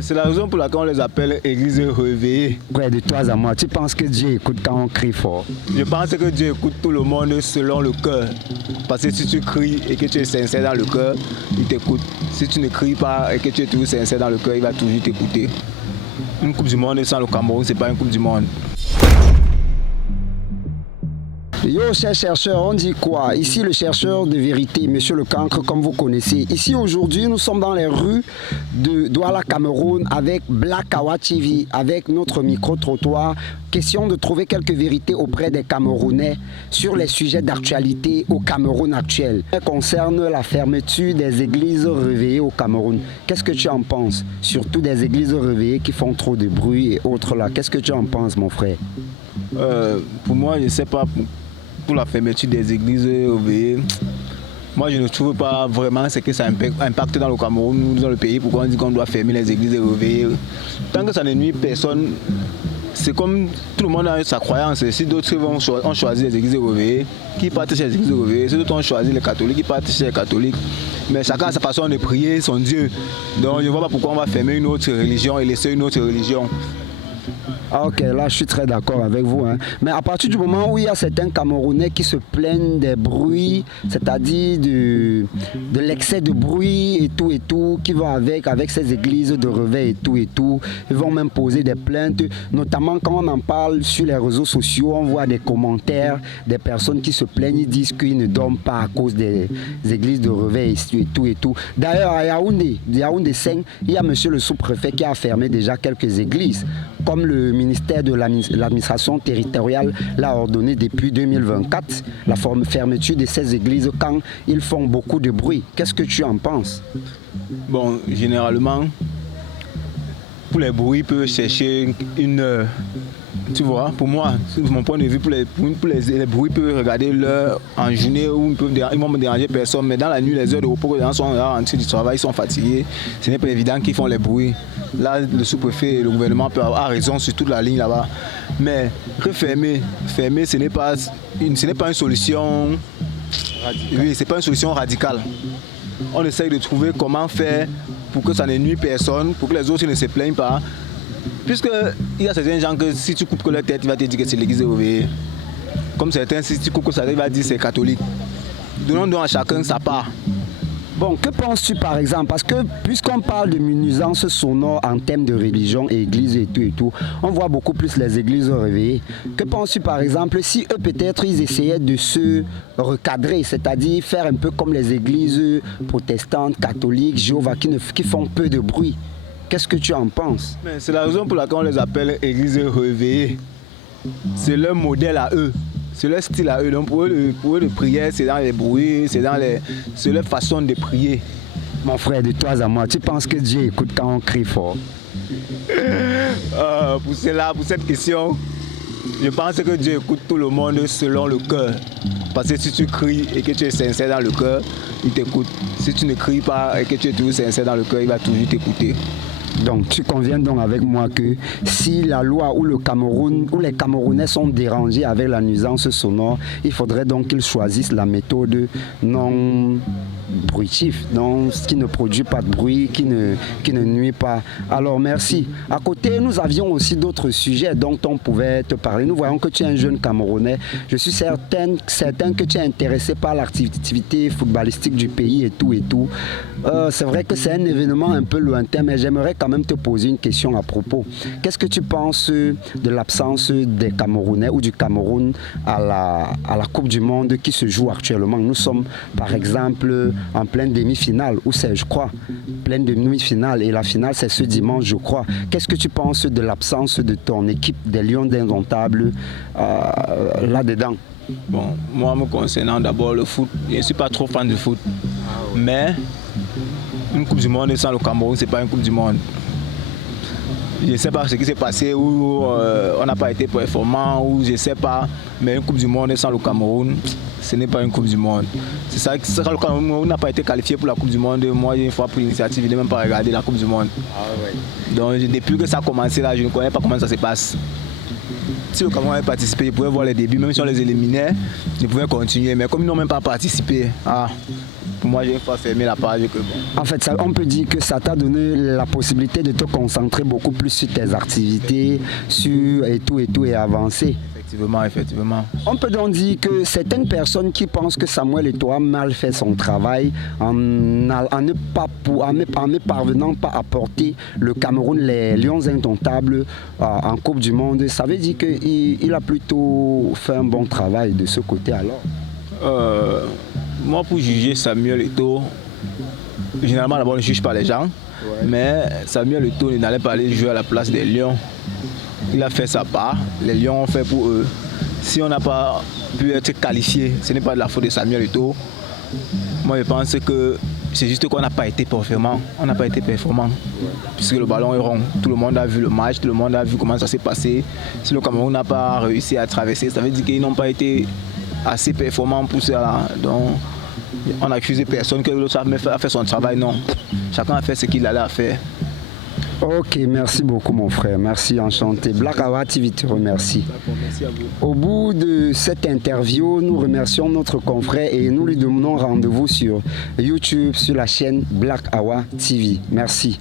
C'est la raison pour laquelle on les appelle églises réveillées. Près de toi à moi, tu penses que Dieu écoute quand on crie fort? Je pense que Dieu écoute tout le monde selon le cœur. Parce que si tu cries et que tu es sincère dans le cœur, il t'écoute. Si tu ne cries pas et que tu es toujours sincère dans le cœur, il va toujours t'écouter. Une Coupe du Monde sans le Cameroun, c'est pas une Coupe du Monde. Yo, chers chercheurs, on dit quoi? Ici, le chercheur de vérité, Monsieur Le Cancre, comme vous connaissez. Ici, aujourd'hui, nous sommes dans les rues de Douala, Cameroun, avec Black Awa TV, avec notre micro-trottoir. Question de trouver quelques vérités auprès des Camerounais sur les sujets d'actualité au Cameroun actuel. Ça concerne la fermeture des églises réveillées au Cameroun. Qu'est-ce que tu en penses? Surtout des églises réveillées qui font trop de bruit et autres là. Qu'est-ce que tu en penses, mon frère? Pour moi, je ne sais pas. Pour la fermeture des églises réveillées, moi je ne trouve pas vraiment ce que ça impacte dans le Cameroun ou dans le pays. Pourquoi on dit qu'on doit fermer les églises réveillées? Tant que ça ne nuit personne, c'est comme tout le monde a sa croyance. Si d'autres ont choisi les églises réveillées, qui partent chez les églises réveillées, si d'autres ont choisi les catholiques, qui partent chez les catholiques. Mais chacun a sa façon de prier son Dieu. Donc je ne vois pas pourquoi on va fermer une autre religion et laisser une autre religion. Ah ok, là je suis très d'accord avec vous. Hein. Mais à partir du moment où il y a certains Camerounais qui se plaignent des bruits, c'est-à-dire de l'excès de bruit et tout, qui vont avec ces églises de réveil et tout, ils vont même poser des plaintes, notamment quand on en parle sur les réseaux sociaux, on voit des commentaires, des personnes qui se plaignent, ils disent qu'ils ne dorment pas à cause des églises de réveil et tout. D'ailleurs à Yaoundé 5, il y a monsieur le sous-préfet qui a fermé déjà quelques églises, comme le ministère de l'administration territoriale l'a ordonné depuis 2024, la fermeture de ces églises quand ils font beaucoup de bruit. Qu'est-ce que tu en penses? Bon, généralement, pour les bruits, ils peuvent chercher une heure. Tu vois, pour moi, de mon point de vue, pour les bruits, ils peuvent regarder l'heure en journée où ils vont me déranger personne. Mais dans la nuit, les heures de repos, les gens sont rentrés du travail, ils sont fatigués. Ce n'est pas évident qu'ils font les bruits. Là, le sous-préfet et le gouvernement a raison sur toute la ligne là-bas. Mais fermer, ce n'est pas une solution. Oui, c'est pas une solution radicale. On essaye de trouver comment faire pour que ça ne nuise personne, pour que les autres ne se plaignent pas. Puisqu'il y a certains gens que si tu coupes que leur tête, il va te dire que c'est l'église réveillée. Comme certains, si tu coupes que ça, il va dire que c'est catholique. Donnons donc à chacun sa part. Bon, que penses-tu par exemple? Parce que puisqu'on parle de nuisances sonores en termes de religion, église et tout, on voit beaucoup plus les églises réveillées. Que penses-tu par exemple si eux peut-être ils essayaient de se recadrer, c'est-à-dire faire un peu comme les églises protestantes, catholiques, Jéhovah qui font peu de bruit? Qu'est-ce que tu en penses? C'est la raison pour laquelle on les appelle églises réveillées. C'est leur modèle à eux. C'est leur style à eux. Donc pour eux, de prière, c'est dans les bruits, c'est leur façon de prier. Mon frère, de toi à moi, tu penses que Dieu écoute quand on crie fort? Pour cette question, je pense que Dieu écoute tout le monde selon le cœur. Parce que si tu cries et que tu es sincère dans le cœur, il t'écoute. Si tu ne cries pas et que tu es toujours sincère dans le cœur, il va toujours t'écouter. Donc tu conviens donc avec moi que si la loi ou le Cameroun ou les Camerounais sont dérangés avec la nuisance sonore, il faudrait donc qu'ils choisissent la méthode non bruitif, donc qui ne produit pas de bruit, qui ne nuit pas. Alors merci. À côté, nous avions aussi d'autres sujets dont on pouvait te parler. Nous voyons que tu es un jeune Camerounais. Je suis certain que tu es intéressé par l'activité footballistique du pays et tout. C'est vrai que c'est un événement un peu lointain, mais j'aimerais quand même te poser une question à propos. Qu'est-ce que tu penses de l'absence des Camerounais ou du Cameroun à la Coupe du Monde qui se joue actuellement? Nous sommes par exemple en pleine demi-finale, ou c'est, je crois, pleine demi-finale, et la finale c'est ce dimanche, je crois. Qu'est-ce que tu penses de l'absence de ton équipe des Lions d'Indomptables là-dedans? Bon, moi me concernant d'abord le foot, je ne suis pas trop fan de foot, mais une Coupe du Monde sans le Cameroun, c'est pas une Coupe du Monde. Je ne sais pas ce qui s'est passé, où on n'a pas été performant, ou je ne sais pas, mais une Coupe du Monde sans le Cameroun, ce n'est pas une Coupe du Monde. C'est ça, quand le Cameroun n'a pas été qualifié pour la Coupe du Monde, moi j'ai une fois pris l'initiative, je n'ai même pas regardé la Coupe du Monde. Donc depuis que ça a commencé là, je ne connais pas comment ça se passe. Si le Cameroun avait participé, je pouvais voir les débuts, même si on les éliminait, je pouvais continuer, mais comme ils n'ont même pas participé, pour moi, j'ai une fois fermé la page. Que bon. En fait, on peut dire que ça t'a donné la possibilité de te concentrer beaucoup plus sur tes activités, et avancer. Effectivement. On peut donc dire que certaines personnes qui pensent que Samuel Eto'o a mal fait son travail en ne parvenant pas à porter le Cameroun, les Lions indomptables en Coupe du Monde, ça veut dire qu'il a plutôt fait un bon travail de ce côté alors. Moi, pour juger Samuel Eto'o, généralement d'abord on ne juge pas les gens, mais Samuel Eto'o n'allait pas aller jouer à la place des Lions. Il a fait sa part, les Lions ont fait pour eux. Si on n'a pas pu être qualifié, ce n'est pas de la faute de Samuel Eto'o. Moi je pense que c'est juste qu'on n'a pas été performant. On n'a pas été performant. Puisque le ballon est rond. Tout le monde a vu le match, tout le monde a vu comment ça s'est passé. Si le Cameroun n'a pas réussi à traverser, ça veut dire qu'ils n'ont pas été assez performants pour cela. Donc on n'accuse personne que l'autre a fait son travail, non. Chacun a fait ce qu'il allait à faire. Ok, merci beaucoup mon frère, merci, enchanté. Black Awa TV te remercie. Merci à vous. Au bout de cette interview, nous remercions notre confrère et nous lui donnons rendez-vous sur YouTube, sur la chaîne Black Awa TV. Merci.